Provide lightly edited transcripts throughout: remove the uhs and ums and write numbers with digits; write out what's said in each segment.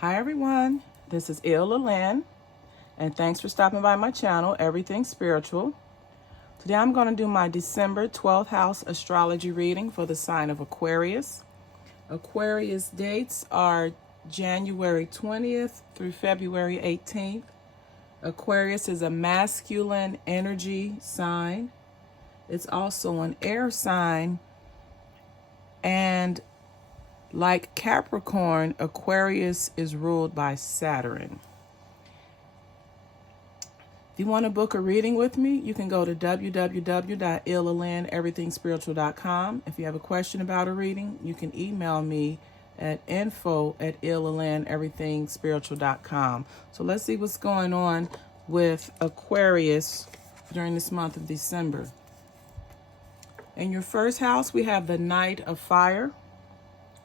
Hi everyone, this is Illa Lynn, and thanks for stopping by my channel, Everything Spiritual. Today I'm going to do my December 12th house astrology reading for the sign of Aquarius. Aquarius dates are January 20th through February 18th. Aquarius is a masculine energy sign. It's also an air sign, and like Capricorn, Aquarius is ruled by Saturn. If you want to book a reading with me, you can go to www.illalandeverythingspiritual.com. If you have a question about a reading, you can email me at info@illalandeverythingspiritual.com. So let's see what's going on with Aquarius during this month of December. In your first house, we have the Knight of Fire,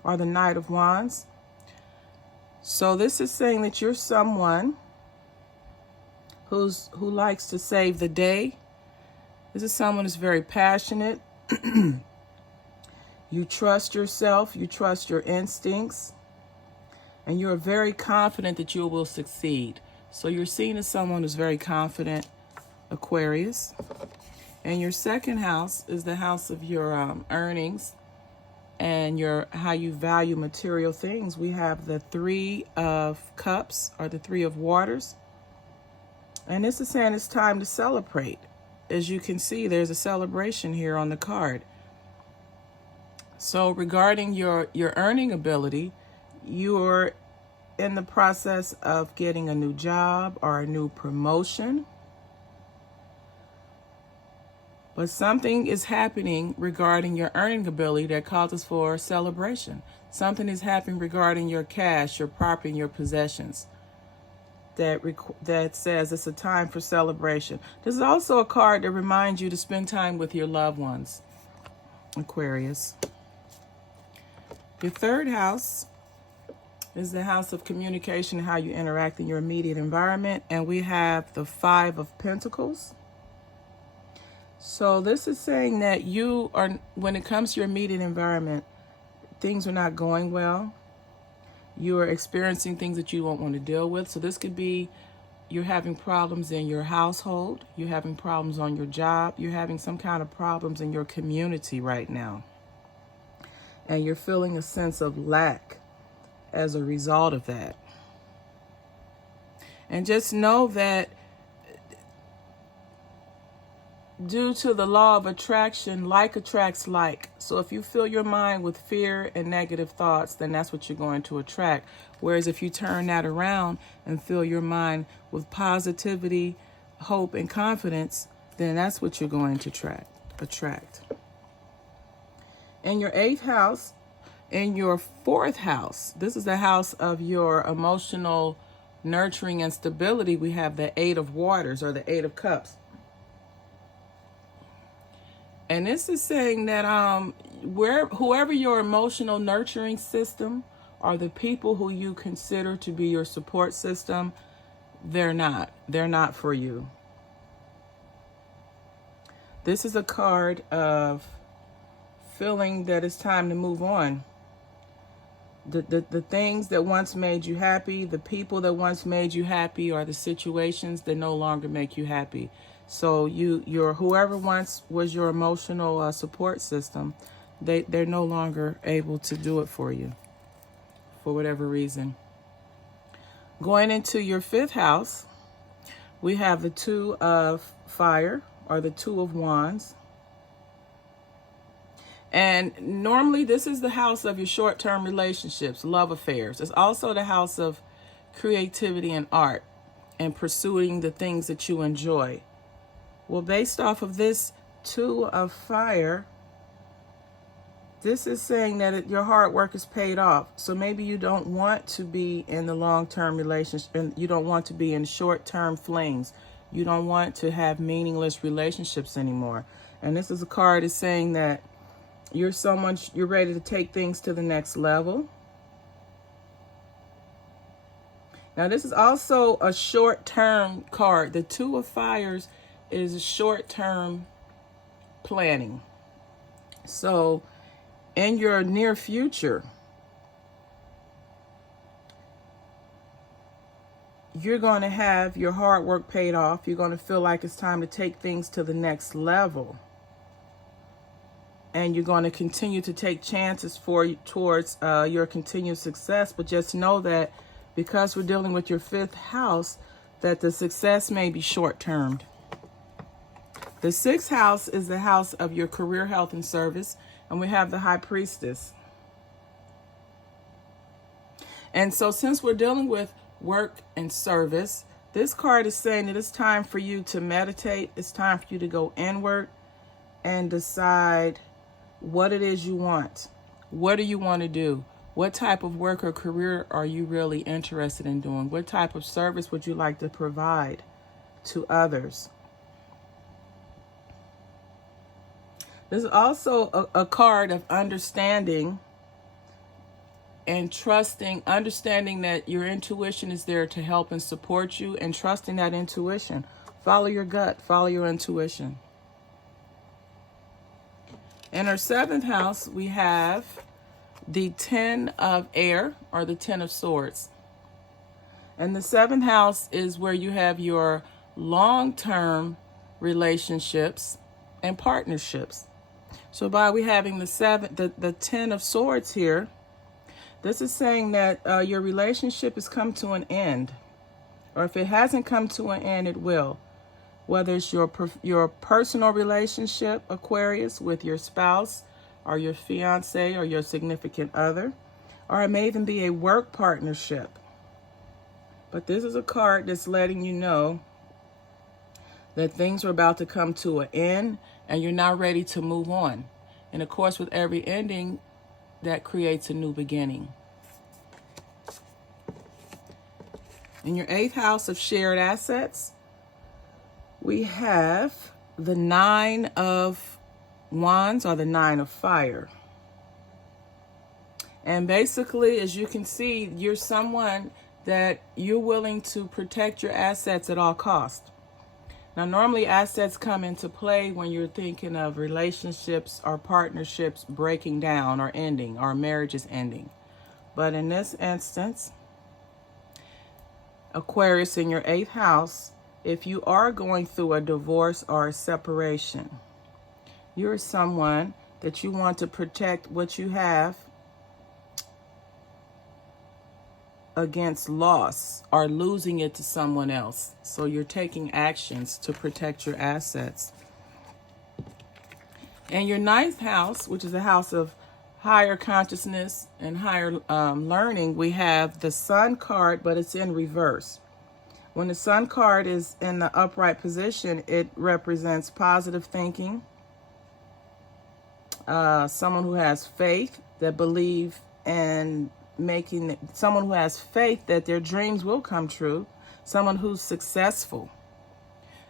or the Knight of Wands. So this is saying that you're someone who likes to save the day. This is someone who's very passionate. You trust yourself, you trust your instincts, and you're very confident that you will succeed. So you're seen as someone who's very confident, Aquarius. And your second house is the house of your earnings and how you value material things. We have the Three of Cups, or the Three of Waters. And this is saying it's time to celebrate. As you can see, there's a celebration here on the card. So regarding your earning ability, you're in the process of getting a new job or a new promotion. But something is happening regarding your earning ability that causes for celebration. Something is happening regarding your cash, your property, and your possessions that says it's a time for celebration. This is also a card that reminds you to spend time with your loved ones, Aquarius. Your third house is the house of communication and how you interact in your immediate environment. And we have the Five of Pentacles. So this is saying that you are, when it comes to your immediate environment, things are not going well. You are experiencing things that you won't want to deal with. So this could be you're having problems in your household. You're having problems on your job. You're having some kind of problems in your community right now. And you're feeling a sense of lack as a result of that. And just know that due to the law of attraction, like attracts like. So if you fill your mind with fear and negative thoughts, then that's what you're going to attract. Whereas if you turn that around and fill your mind with positivity, hope, and confidence, then that's what you're going to attract. In your eighth house, in your fourth house, this is the house of your emotional nurturing and stability. We have the Eight of Waters, or the Eight of Cups. And this is saying that whoever your emotional nurturing system, or the people who you consider to be your support system, they're not for you. This is a card of feeling that it's time to move on. The things that once made you happy, the people that once made you happy, or the situations that no longer make you happy. So your whoever once was your emotional support system, they're no longer able to do it for you, for whatever reason. Going into your fifth house, we have the Two of Fire, or the Two of Wands. And normally this is the house of your short-term relationships, love affairs. It's also the house of creativity and art and pursuing the things that you enjoy. Well, based off of this Two of Fire, this is saying that your hard work is paid off. So maybe you don't want to be in the long-term relationship, and you don't want to be in short-term flings. You don't want to have meaningless relationships anymore. And this is a card is saying that you're ready to take things to the next level. Now, this is also a short-term card. The Two of Fires is short-term planning. So in your near future, you're going to have your hard work paid off. You're going to feel like it's time to take things to the next level. And you're going to continue to take chances towards your continued success. But just know that because we're dealing with your 5th house, that the success may be short-termed. The 6th house is the house of your career, health, and service. And we have the High Priestess. And so since we're dealing with work and service, this card is saying that it's time for you to meditate. It's time for you to go inward and decide what it is you want. What do you want to do? What type of work or career are you really interested in doing? What type of service would you like to provide to others? This is also a card of understanding and trusting, understanding that your intuition is there to help and support you, and trusting that intuition. Follow your gut, follow your intuition. In our 7th house, we have the 10 of air, or the 10 of swords. And the 7th house is where you have your long-term relationships and partnerships. So by we having the 10 of swords here, this is saying that your relationship has come to an end. Or if it hasn't come to an end, it will. Whether it's your personal relationship, Aquarius, with your spouse or your fiance or your significant other, or it may even be a work partnership. But this is a card that's letting you know that things are about to come to an end and you're now ready to move on. And of course, with every ending, that creates a new beginning. In your 8th house of shared assets, we have the 9 of wands, or the 9 of fire. And basically, as you can see, you're someone that you're willing to protect your assets at all costs. Now, normally assets come into play when you're thinking of relationships or partnerships breaking down or ending, or marriages ending. But in this instance, Aquarius, in your 8th house, if you are going through a divorce or a separation, you're someone that you want to protect what you have against loss or losing it to someone else. So you're taking actions to protect your assets. In your 9th house, which is a house of higher consciousness and higher learning, we have the Sun card, but it's in reverse. When the Sun card is in the upright position, it represents positive thinking, someone who has faith, that believe in someone who has faith that their dreams will come true, someone who's successful.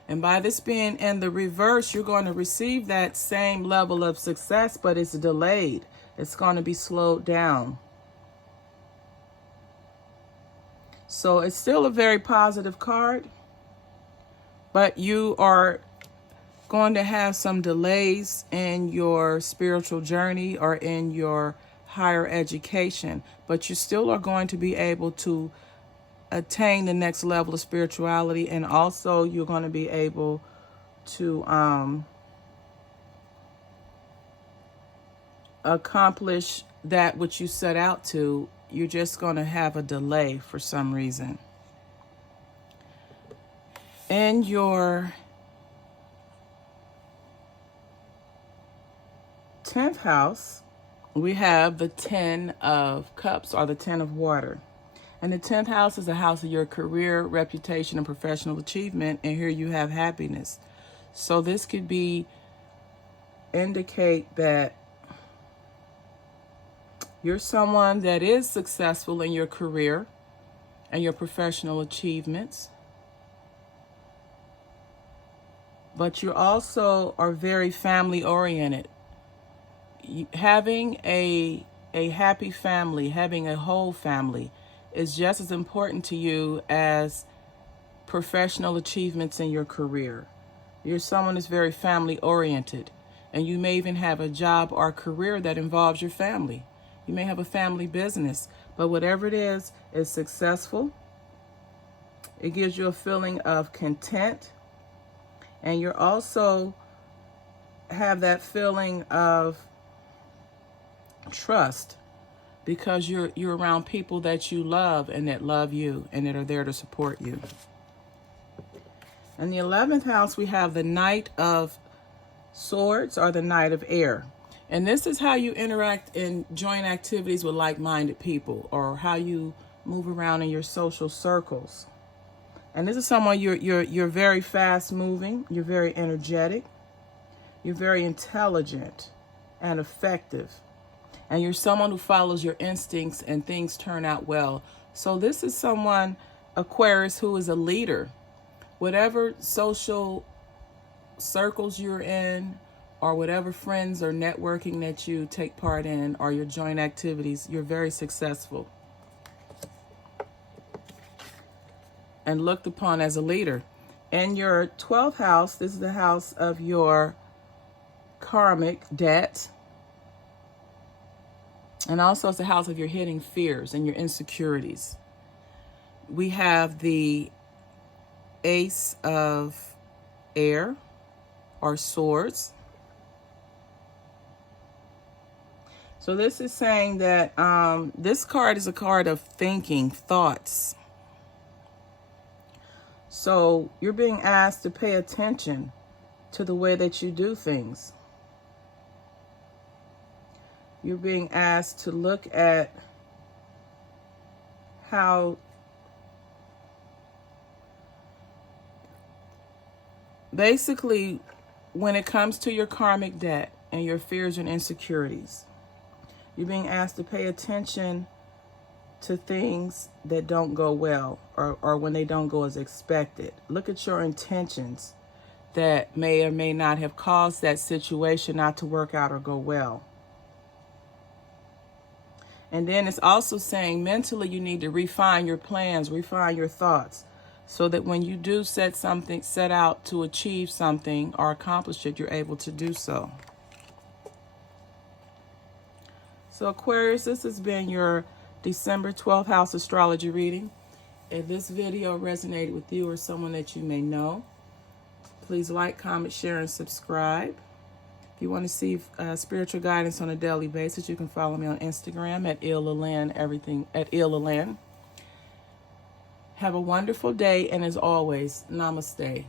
And by this being in the reverse, you're going to receive that same level of success, but it's delayed. It's going to be slowed down. So it's still a very positive card, but you are going to have some delays in your spiritual journey or in your higher education, but you still are going to be able to attain the next level of spirituality, and also you're going to be able to accomplish that which you set out to. You're just going to have a delay for some reason. In your 10th house, we have the 10 of cups, or the 10 of water. And the 10th house is a house of your career, reputation, and professional achievement. And here you have happiness. So this could indicate that you're someone that is successful in your career and your professional achievements. But you also are very family oriented. Having a happy family, having a whole family, is just as important to you as professional achievements in your career. You're someone that's very family oriented, and you may even have a job or career that involves your family. You may have a family business, but whatever it is successful. It gives you a feeling of content. And you're also have that feeling of trust because you're around people that you love and that love you and that are there to support you. In the 11th house, we have the Knight of Swords or the Knight of Air. And this is how you interact in joint activities with like-minded people, or how you move around in your social circles. And this is someone you're very fast moving, you're very energetic, you're very intelligent and effective. And you're someone who follows your instincts and things turn out well. So this is someone, Aquarius, who is a leader. Whatever social circles you're in, or whatever friends or networking that you take part in, or your joint activities, you're very successful and looked upon as a leader. In your 12th house, this is the house of your karmic debt. And also it's the house of your hidden fears and your insecurities. We have the Ace of Air or Swords. So this is saying that this card is a card of thinking, thoughts. So you're being asked to pay attention to the way that you do things. You're being asked to look at how basically when it comes to your karmic debt and your fears and insecurities, you're being asked to pay attention to things that don't go well, or when they don't go as expected. Look at your intentions that may or may not have caused that situation not to work out or go well. And then it's also saying mentally you need to refine your plans, refine your thoughts, so that when you do set out to achieve something or accomplish it, you're able to do so. So Aquarius, this has been your December 12th house astrology reading. If this video resonated with you or someone that you may know, please like, comment, share, and subscribe. If you want to see spiritual guidance on a daily basis, you can follow me on Instagram at @illalyn, everything at @illalyn. Have a wonderful day, and as always, namaste.